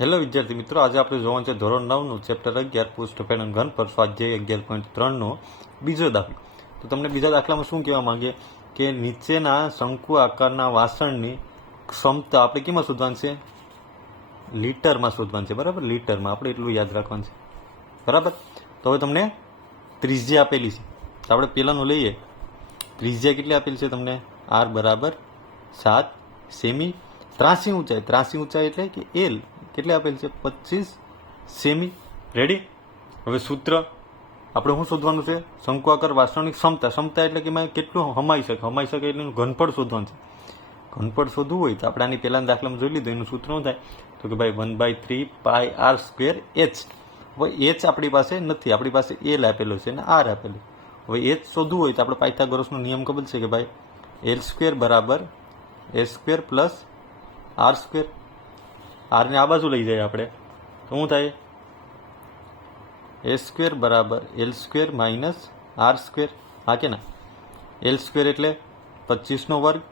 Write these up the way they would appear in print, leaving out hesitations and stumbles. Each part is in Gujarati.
હેલો વિદ્યાર્થી મિત્રો, આજે આપણે જોવાનું છે ધોરણ 9નું ચેપ્ટર 11 પુષ્ઠફેણ ઘન પર સ્વાધ્યાય 11.3નો બીજો દાખલો. તો તમને બીજા દાખલામાં શું કહેવા માંગે કે નીચેના શંકુ આકારના વાસણની ક્ષમતા આપણે કેમાં શોધવાની છે? લીટરમાં શોધવાની છે. બરાબર, લીટરમાં આપણે એટલું યાદ રાખવાનું છે. બરાબર. તો હવે તમને ત્રિજ્યા આપેલી છે. તો આપણે પહેલાંનું લઈએ. ત્રિજ્યા કેટલી આપેલી છે તમને? R બરાબર 7 સેમી. ત્રાસી ઊંચાઈ એટલે કે એલ કેટલી આપેલ છે? 25 સેમી. રેડી? હવે સૂત્ર આપણે શું શોધવાનું છે? શંકુઆકાર વાસણની ક્ષમતા એટલે કે એમાં કેટલું હમાઈ શકે એટલે ઘનફળ શોધવાનું છે. ઘનફળ શોધવું હોય તો આપણે આની પહેલાના દાખલામાં જોઈ લીધું. એનું સૂત્ર શું થાય? તો કે ભાઈ 1/3 પાઈ r²h. હવે h આપણી પાસે નથી, આપણી પાસે એલ આપેલો છે અને આર આપેલું. હવે h શોધવું હોય તો આપણે પાયથાગોરસનો નિયમ ખબર છે કે ભાઈ l² બરાબર a² પ્લસ r². આરને આ બાજુ લઈ જાય આપણે તો શું થાય? a² બરાબર l² માઇનસ r². હા કે ના? l² એટલે 25નો વર્ગ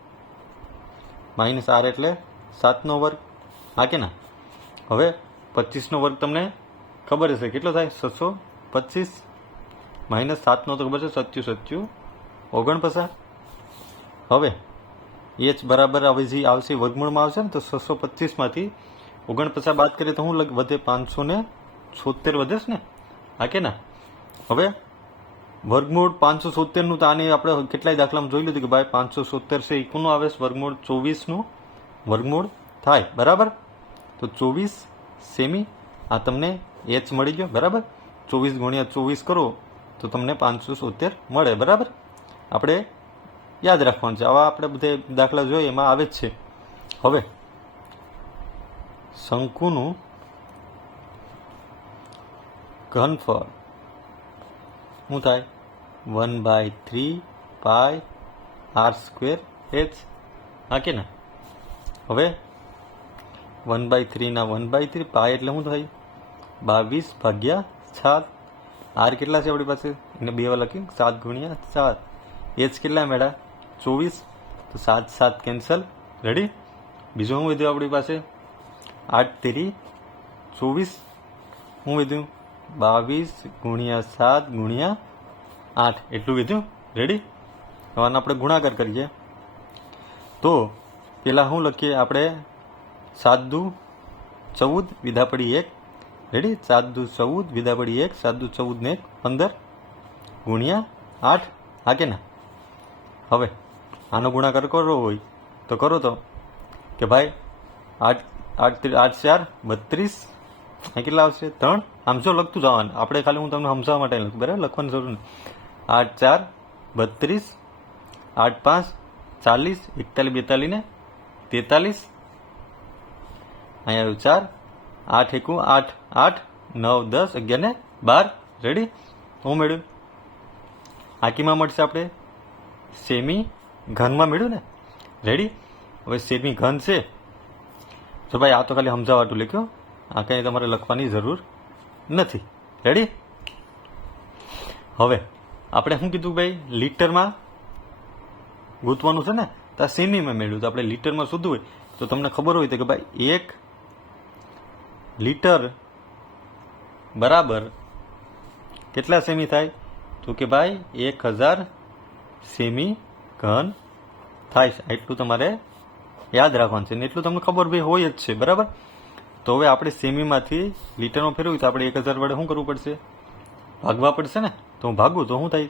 માઇનસ r એટલે 7નો વર્ગ. હા કે ના? હવે 25નો વર્ગ તમને ખબર હશે કેટલો થાય? 625 માઇનસ 7નો તો ખબર છે 7 49. હવે h બરાબર હવે જે આવશે વર્ગમૂળમાં આવશે ને તો 625માંથી 49 બાદ કરીએ તો શું વધે? 576 વધે છે ને? હા કે ના? હવે વર્ગમૂળ 576નું તો આને આપણે કેટલાય દાખલામાં જોઈ લીધું કે ભાઈ 576 છે એ કોનું આવે છે? વર્ગમૂળ 24નું વર્ગમૂળ થાય. બરાબર. તો 24 સેમી આ તમને h મળી ગયો. બરાબર. 24 ગુણ્યા 24 કરો તો તમને 576 મળે. બરાબર. આપણે યાદ રાખવાનું છે. આવા આપણે બધે દાખલા જોઈએ એમાં આવે જ છે. હવે શંકુનું ઘનફળ શું થાય? 1/3 પાઈ r²h. હા કે ના? હવે 1/3 ના 1/3 પાઈ એટલે શું થાય? 22/7. આર કેટલા છે આપણી પાસે? એને બે વાર લખી 7 ગુણ્યા 7. h કેટલા મેળા? 24. તો 7 કેન્સલ. રેડી? બીજું શું વધ્યું આપણી પાસે? 8 તેરી 24. શું વધ્યું? 22 ગુણ્યા 7 ગુણ્યા 8 એટલું વધ્યું. રેડી? હવે આનો આપણે ગુણાકાર કરીએ તો પેલા શું લખીએ આપણે? 7 દુ 14 વિધા પડી 1. રેડી? 7 દુ 14 વિધા પડી 1. 7 દુ 14 ને 15 ગુણ્યા 8. હા કે ના? હવે આનો ગુણાકાર કરવો હોય તો કરો તો કે ભાઈ 8 8 4 32. આ કેટલા આવશે? 3. આમ જો લખતું જવાનું, આપણે ખાલી હું તમને સમજાવવા માટે લખું. બરાબર? લખવાની જરૂર નહીં. 8 4 32, 8 5 40, 41 42 ને 43. અહીંયા આવ્યું 4, 8 1 8 8 9 10 11 ને 12. રેડી? હું મેળવ્યું આ કીમાં મળશે આપણે સેમી ઘનમાં મેળવ્યું ને. રેડી? હવે સેમી ઘન છે તો ભાઈ આ તો ખાલી સમજાવવાટું લખ્યો, આ કંઈ તમારે લખવાની જરૂર નથી. રેડી? હવે આપણે શું કીધું ભાઈ? લીટરમાં ગૂંથવાનું છે ને, તો આ સેમીમાં મેળવ્યું. તો આપણે લીટરમાં શોધવું હોય તો તમને ખબર હોય તો કે ભાઈ 1 લીટર બરાબર કેટલા સેમી થાય? તો કે ભાઈ 1000 સેમી ઘન થાય છે. એટલું તમારે યાદ રાખવાનું છે ને એટલું તમને ખબર ભાઈ હોય જ છે. બરાબર? તો હવે આપણે સેમીમાંથી લીટરમાં ફેરવ્યું તો આપણે 1000 વડે શું કરવું પડશે? ભાગવા પડશે ને. તો હું ભાગું તો શું થાય?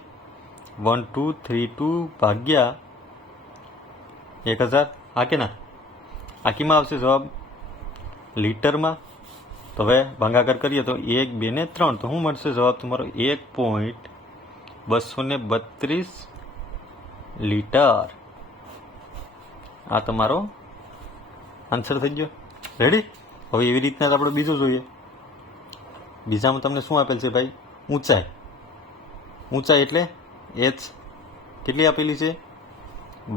1 2 3 2 ભાગ્યા 1000. હા કે ના? આકીમાં આવશે જવાબ લીટરમાં. તો હવે ભાગાકાર કરીએ તો 1 2 ને 3 તો શું મળશે જવાબ તમારો? 1.232 લીટર. આ તમારો આન્સર થઈ ગયો. રેડી? હવે એવી રીતના આપણે બીજું જોઈએ. બીજામાં તમને શું આપેલ છે ભાઈ? ઊંચાઈ એટલે h કેટલી આપેલી છે?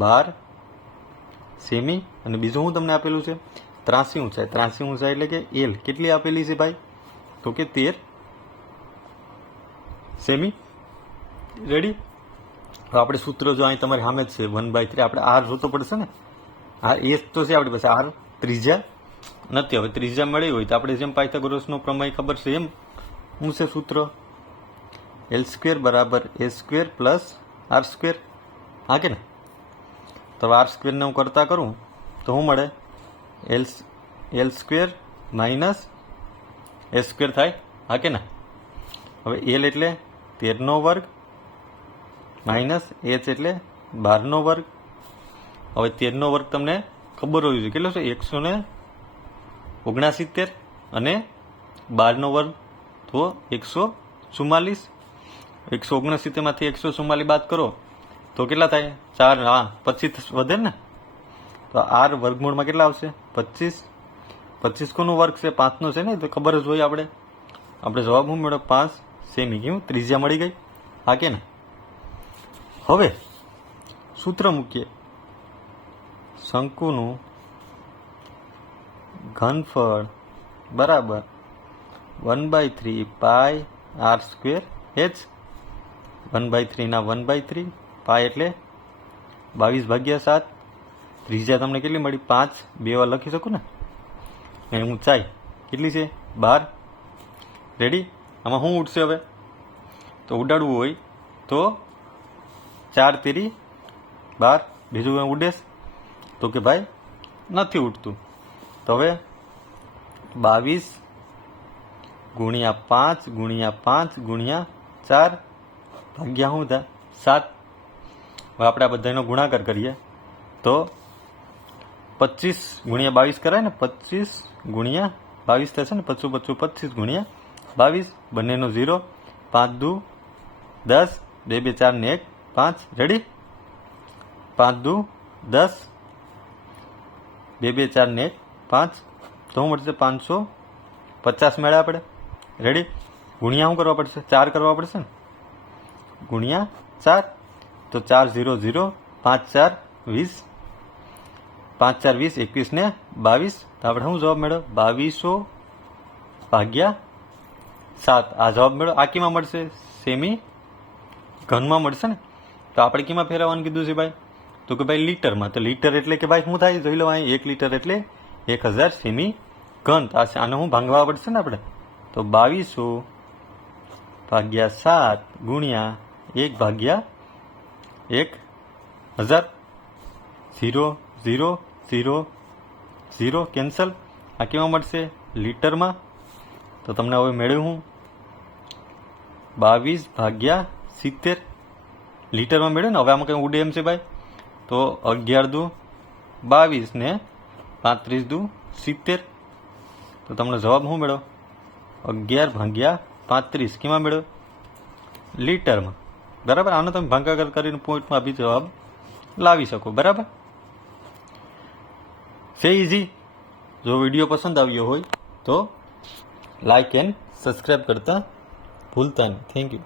12 સેમી. અને બીજું શું તમને આપેલું છે? ત્રાસી ઊંચાઈ એટલે કે એલ કેટલી આપેલી છે ભાઈ? તો કે 13 સેમી. રેડી? હવે આપણે સૂત્ર જો અહીં તમારી સામે જ છે 1/3. આપણે આર જોતો પડશે ને. આ h તો છે આપણી પાસે, આર ત્રિજ્યા. નથી. હવે ત્રિજ્યા મળી હોય તો આપણે જેમ પાયથાગોરસનો પ્રમેય ખબર છે એમ શું છે સૂત્ર? એલ સ્ક્વેર બરાબર એ સ્ક્વેર પ્લસ આર સ્ક્વેર. હા કે ને? તો આર સ્ક્વેરને હું કરતા કરું તો શું મળે? એલ સ્ક્વેર માઇનસ એ સ્ક્વેર થાય. હા કે ના? હવે એલ એટલે 13નો વર્ગ માઇનસ એચ એટલે 12નો વર્ગ. હવે 13નો વર્ગ તમને ખબર હોવી જોઈએ કેટલો છે? 169 અને 12નો વર્ગ તો 144. 169માંથી 144 બાદ કરો તો કેટલા થાય? 4. હા, 25 વધે ને? તો આર વર્ગમૂળમાં કેટલા આવશે? 25. 25 કોનો વર્ગ છે? 5નો છે ને? તો ખબર જ હોય આપણે જવાબ શું મેળવ્યો? 5 સેમી. કેવું? ત્રિજ્યા મળી ગઈ. હા કે ને? હવે સૂત્ર મૂકીએ. શંકુનું ઘનફળ બરાબર 1/3 પાય આર સ્ક્વેર એચ. 1/3 ના 1/3 પાય એટલે 22/7. ત્રિજ્યા તમને કેટલી મળી? 5. 2 વાર લખી શકું ને? અને ઊંચાઈ કેટલી છે? 12. રેડી? આમાં શું ઉડશે હવે? તો ઉડાડવું હોય તો 4 તેરી 12. બીજું ઉડેશ તો કે ભાઈ નથી ઉડતું. તો હવે 22 ગુણ્યા 5 ગુણ્યા 5 ગુણ્યા 4 ભાગ્યા શું થાય? 7. હવે આપણે આ બધાનો ગુણાકાર કરીએ તો 25 ગુણ્યા 22 કરાય ને? 25 ગુણ્યા 22 થશે ને? 25 ગુણ્યા 22. બંનેનો 0. 5 દુ 10. 2 2 4 ને 1 5. રેડી? 5 દુ 10. 2 2 4 ને 1 5. તો શું મળશે? 550 મળ્યા આપણે. રેડી? ગુણ્યા શું કરવા પડશે? 4 કરવા પડશે ને? ગુણ્યા 4. તો 4 0 0. 5 4 20. 5 4 20. 21 ને 22. તો આપણે શું જવાબ મેળવ્યો? 2200/7. આ જવાબ મેળવ્યો. આ કીમાં મળશે? સેમી ઘનમાં મળશે ને? તો આપણે કીમાં ફેરવવાનું કીધું છે ભાઈ? તો કે ભાઈ લીટરમાં. તો લીટર એટલે કે ભાઈ શું થાય? જોઈ લો, અહીં 1 લીટર એટલે 1000 સેમી ઘન. આને હું ભાંગવા પડશે ને આપણે? તો 2200/7 ગુણ્યા 1/1000. 0 0 0 0 કેન્સલ. આ કેમાં મળશે? લીટરમાં. તો તમને હવે મેળવ્યું હું 22/70 લીટરમાં મેળવ્યું ને? હવે આમાં કંઈ ઉડે એમ છે ભાઈ? તો 11 દુ 22 ને 35 દુ 70. તો તમને જવાબ શું મેળવો? 11/35 કેમાં મેળવ્યો? લીટરમાં. બરાબર? આનો તમે ભાગાકાર કરીને પોઈન્ટમાં બી જવાબ લાવી શકો. બરાબર છે? ઇઝી. જો વિડીયો પસંદ આવ્યો હોય તો લાઈક એન્ડ સબસ્ક્રાઈબ કરતા ભૂલતા નહીં. Thank you.